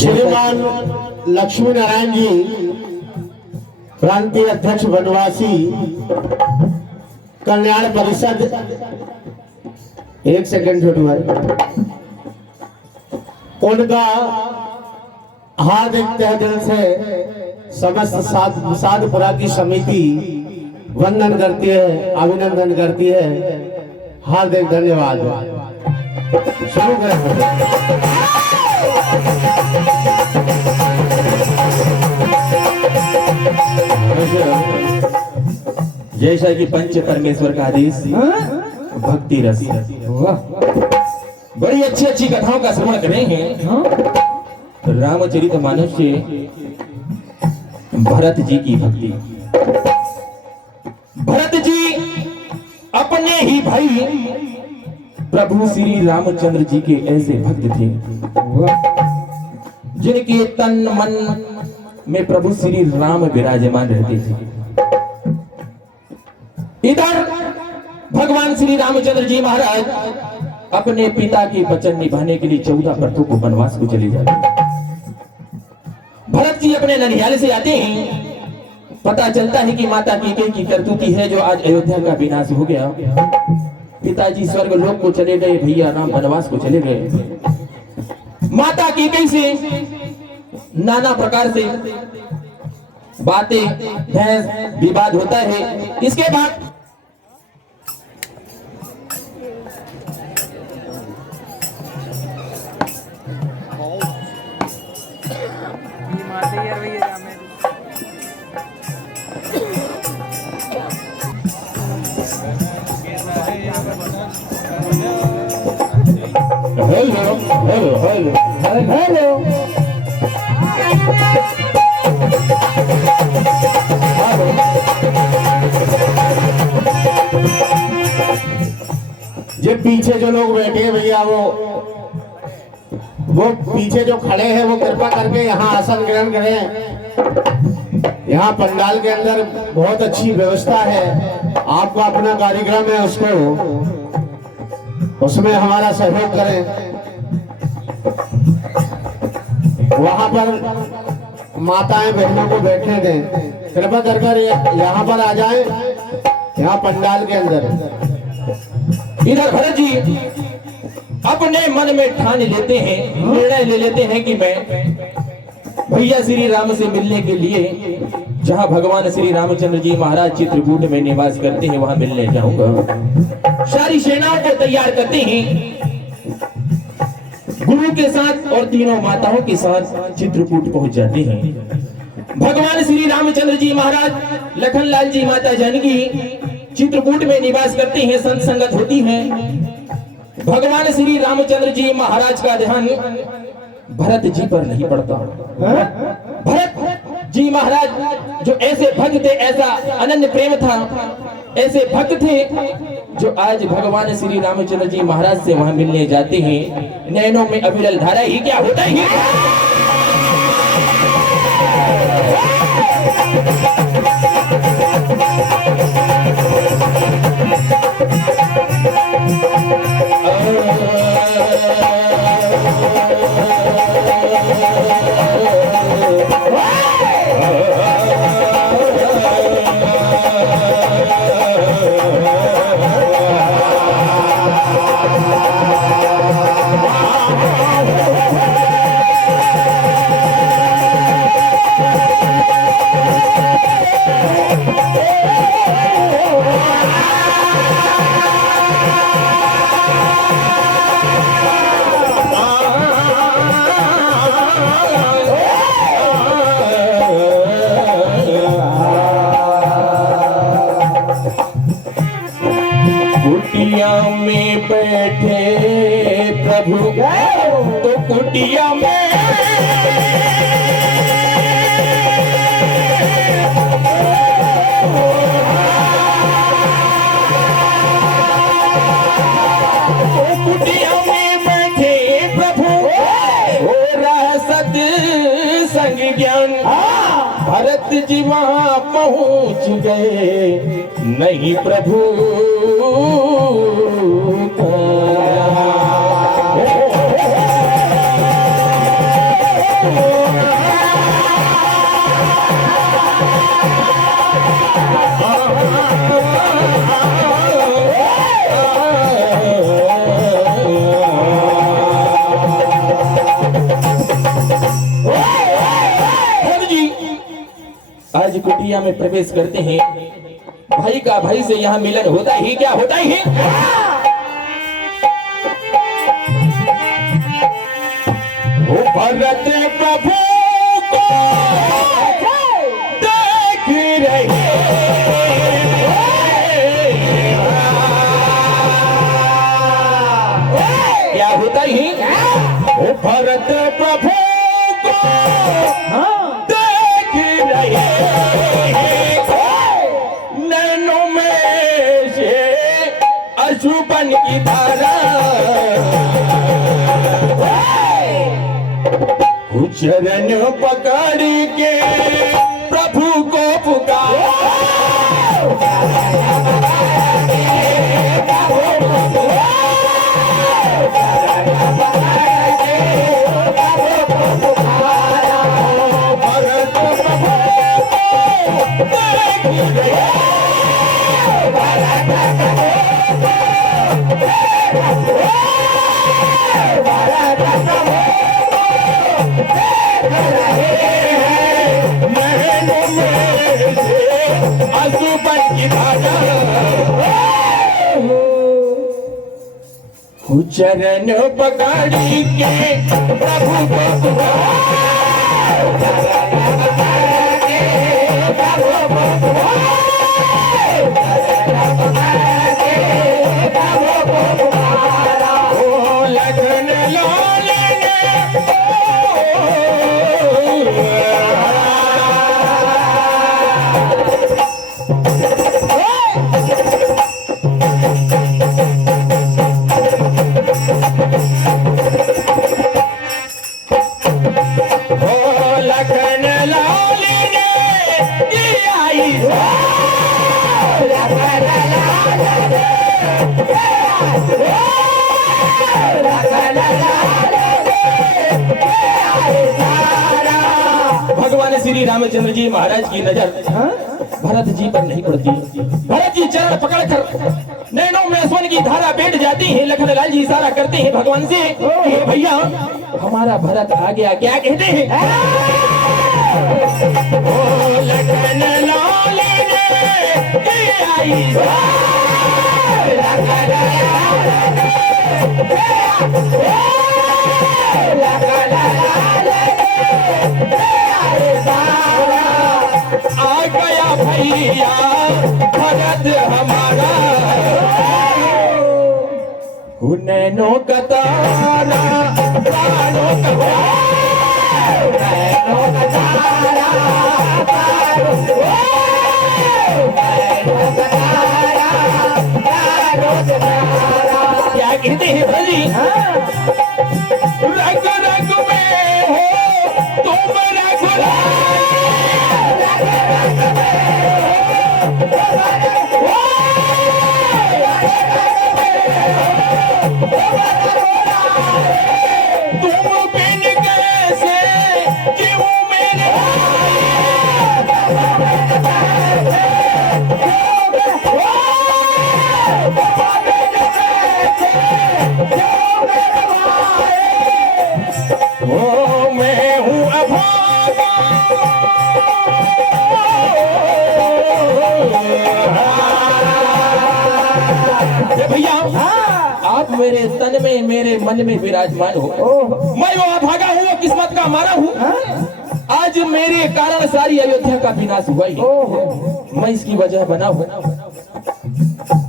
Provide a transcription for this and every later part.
श्रीमान लक्ष्मी नारायण जी प्रांतीय अध्यक्ष वनवासी कल्याण परिषद। एक सेकंड छोटू भाई, उनका हार्दिक तहे दिल से समस्त साधपुरा की समिति वंदन करती है, अभिनंदन करती है। हार्दिक धन्यवाद। शुरू करें। जैसा कि पंच परमेश्वर का आदेश, भक्ति रस। बड़ी अच्छी अच्छी कथाओं का श्रवण कर रहे हैं। रामचरितमानस से भरत जी की भक्ति। भरत जी अपने ही भाई प्रभु श्री रामचंद्र जी के ऐसे भक्त थे जिनके तन मन में प्रभु श्री राम विराजमान रहते थे। इधर भगवान श्री रामचंद्र जी महाराज अपने पिता के वचन निभाने के लिए 14 वर्षों को वनवास को चले जाते। भरत जी अपने ननिहाल से आते हैं। पता चलता है कि माता कैकेयी की करतूती है जो आज अयोध्या का विनाश हो गया। पिताजी स्वर्ग लोक को चले गए, भैया राम वनवास को चले गए। माता कैकेयी से नाना प्रकार से बातें बहस विवाद होता है। इसके बाद हेलो ये पीछे जो लोग बैठे हैं भैया, वो पीछे जो खड़े हैं वो कृपा करके यहाँ आसन ग्रहण करें। यहाँ पंडाल के अंदर बहुत अच्छी व्यवस्था है। आपका अपना कार्यक्रम है, उसमें हमारा सहयोग करें। वहां पर माताएं बहनों को बैठने दें। कृपा कर यहाँ पर आ जाएं, यहाँ पंडाल के अंदर। इधर भरत जी अपने मन में ठान लेते हैं, निर्णय ले लेते हैं कि मैं भैया श्री राम से मिलने के लिए जहां भगवान श्री रामचंद्र जी महाराज चित्रकूट में निवास करते हैं वहां मिलने जाऊंगा। सारी सेनाओं को तैयार करते हैं। गुरु के साथ और तीनों माताओं के साथ चित्रकूट पहुंच जाते हैं। भगवान श्री रामचंद्र जी महाराज, लखनलाल जी, माता जानकी चित्रकूट में निवास करते हैं। संत संगत होती है। भगवान श्री रामचंद्र जी महाराज का ध्यान भरत जी पर नहीं पड़ता। भरत जी महाराज जो ऐसे भक्त थे, ऐसा अनन्य प्रेम था, ऐसे भक्त थे जो आज भगवान श्री रामचंद्र जी महाराज से वहां मिलने जाते हैं। नैनों में अविरल धारा ही क्या होता है। बैठे प्रभु तो कुटिया में कुटिया में बैठे प्रभु हो रहा सत संग ज्ञान भरत जी वहां पहुंच गए नहीं प्रभु आज कुटिया में प्रवेश करते हैं भाई का भाई से यहाँ मिलन होता ही क्या होता ही वो भरत प्रभु को देख रहे क्या होता ही वो भरत प्रभु को देख रहे नैनों में से अशुभन की धारा चरण पकड़ के प्रभु को पुकारा चरण पकड़ी के प्रभु को लगन लाल लगन लाल ने आई भगवान श्री रामचंद्र जी महाराज की नजर भरत जी पर नहीं पड़ती। भरत जी चरण पकड़कर नैनों में स्वन की धारा बैठ जाती है। लखन लाल जी इशारा करते हैं भगवान से, भैया हमारा भरत आ गया। क्या कहते हैं? ओ लखन लाल ने आई आ गया भैया भरत हमारा, नैनों का तारा प्राणों का नैनों का तारा क्या कहते हैं भाई? रग रग में हो तुम तुम बिन कैसे जीऊं मेरे ओ मैं हूँ अभागा भैया आप मेरे तन में मेरे मन में विराजमान हो। मैं वो अभागा हूँ, वो किस्मत का मारा हूँ। आज मेरे कारण सारी अयोध्या का विनाश हुआ ही, मैं इसकी वजह बना हूँ।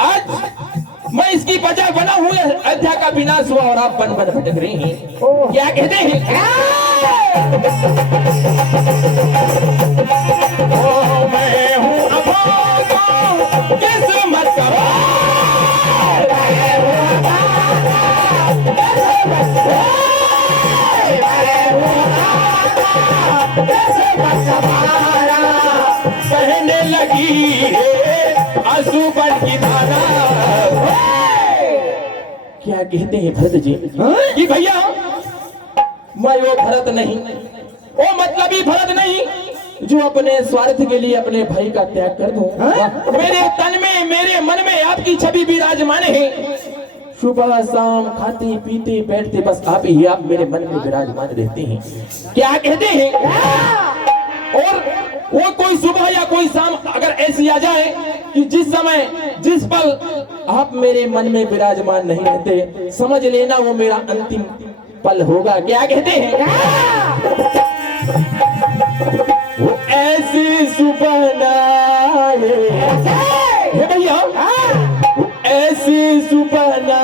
आज मैं इसकी जिसकी वजह बना हुए अयोध्या का विनाश हुआ और आप बन बन भटक रहे हैं। क्या कहते हैं? ओ मैं हूँ अभागा, किस्मत का कहने लगी है आंसू बन की धारा। क्या कहते हैं भरत जी कि भैया मैं वो भरत नहीं, वो मतलबी भरत नहीं जो अपने स्वार्थ के लिए अपने भाई का त्याग कर दूं। मेरे तन में मेरे मन में आपकी छवि विराजमान है। सुबह शाम खाते पीते बैठते बस आप ही आप मेरे मन में विराजमान रहते हैं। क्या कहते हैं? और वो कोई सुबह या कोई शाम अगर ऐसी आ जाए कि जिस समय जिस पल आप मेरे मन में विराजमान नहीं रहते, समझ लेना वो मेरा अंतिम पल होगा। क्या कहते हैं? वो ऐसी सुबह ना आए भैया, ऐसी सुबह ना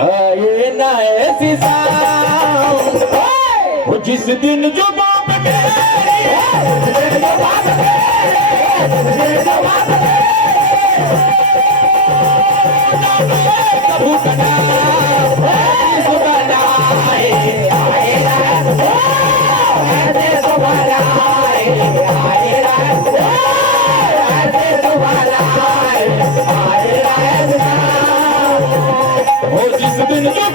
आए ना ऐसी शाम, वो जिस दिन जो बाप प्रभु का नाम सुबह ना वो जिस दिन जो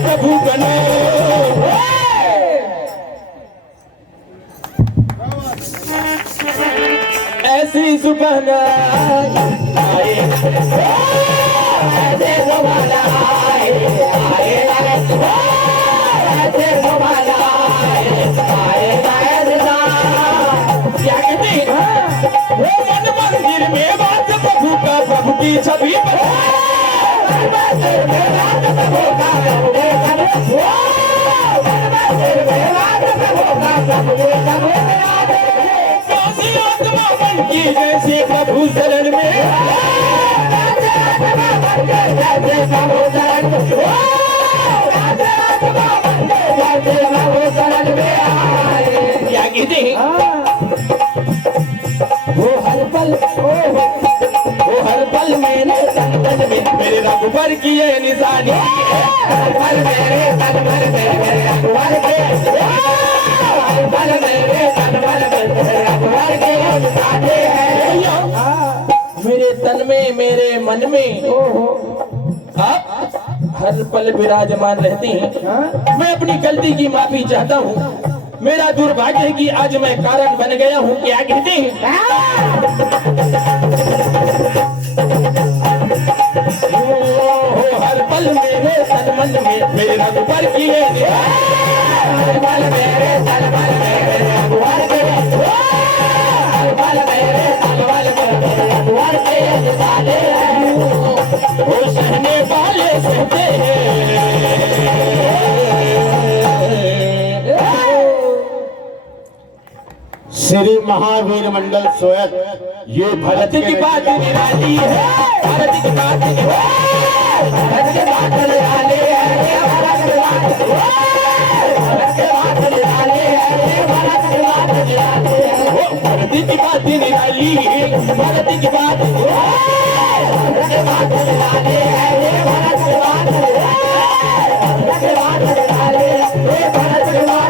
प्रभु का नाम ऐसी सुबह ना आए, ऐसे सुबह ना आए, ऐसे सुबह ना आए, क्या कहते हैं? वो मन मंदिर में बात प्रभु का, प्रभु की छवि आत्मा मन की जैसे प्रभु शरण में क्या कहते हैं? वो हर पल मैंने तन मन में मेरे रब पर किए निशानी, हर पल मेरे तन मन में मेरे रब पर किए, हर पल मेरे तन मन में मेरे रब पर किए निशानी है। मेरे तन में मेरे मन में आप हर पल विराजमान रहते हैं। मैं अपनी गलती की माफी चाहता हूँ। मेरा दुर्भाग्य है कि आज मैं कारण बन गया हूँ। क्या कहते हैं? हर पल मेरे तन मन में मेरे रब पर किए, हर पल मेरे तन मन में मेरे रब पर किए, हर पल मेरे तन मन में मेरे रब पर किए, वो सहने वाले सहते हैं। श्री महावीर मंडल सोयत ये भरत की बात निराली है, भरत की बात भरत की बात निराली है, भरत की बात निराली है, भरत की बात निराली है, भरत की बात निराली है, भरत की बात निराली है, भरत की बात निराली है, भरत की बात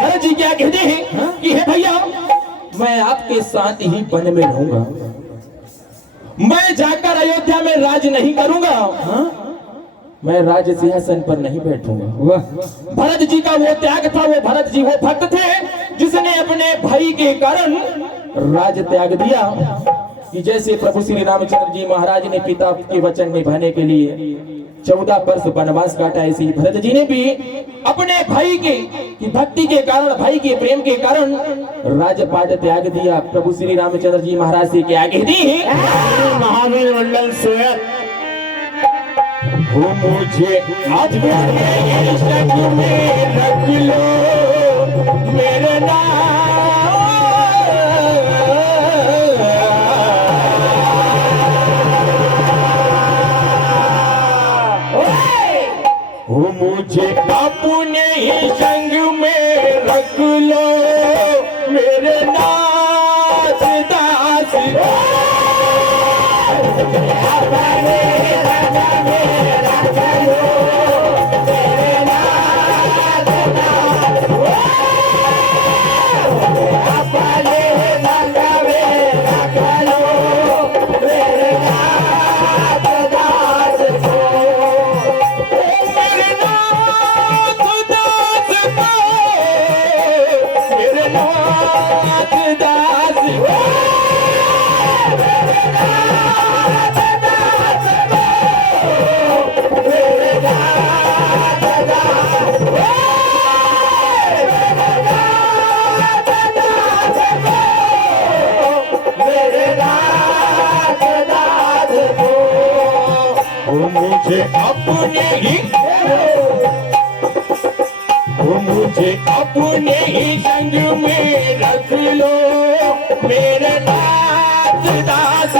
भरत जी क्या कहते हैं कि हे भैया मैं आपके साथ ही वन में रहूंगा, मैं जाकर अयोध्या में राज नहीं करूंगा, मैं राज सिंहासन पर नहीं बैठूंगा। भरत जी का वो त्याग था, वो भरत जी वो भक्त थे जिसने अपने भाई के कारण राज त्याग दिया। कि जैसे प्रभु श्री रामचंद्र जी महाराज ने पिता के वचन निभाने के लिए 14 वर्ष वनवास काटा, ऐसी भरत जी ने भी अपने भाई की भक्ति के कारण, भाई के प्रेम के कारण राजपाट त्याग दिया। प्रभु श्री रामचंद्र जी महाराज से क्या कहती है? महावीर मंडल सोयत वो मुझे अपने इश्क में रख लो मेरे वो मुझे अपने ही संग में रख लो मेरे नाथ दास अपने रंग में रख लो मेरे नाथ दास अपने रंग में रख लो मेरे नाथ दास को मेरे नाथ दास को मेरे नाथ दास को मुझे अपने ही मुझे अपने ही संग में रख लो मेरे नाथ दास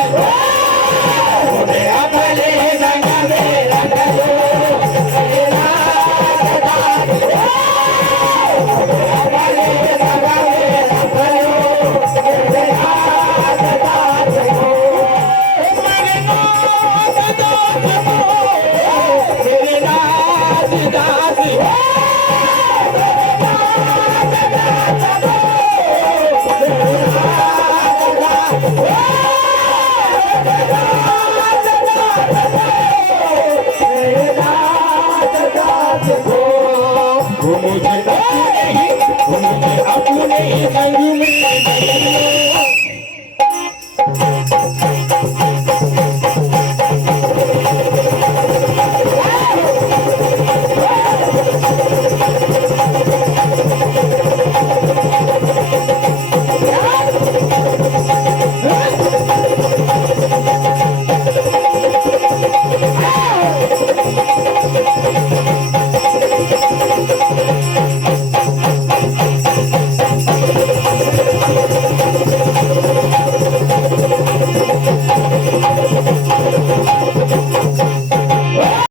मुझे अपने संग में रख लो मेरे नाथ दास अपने संग में रख लो मेरे नाथ दास मेरे नाथ दास मेरे नाथ दास मुझे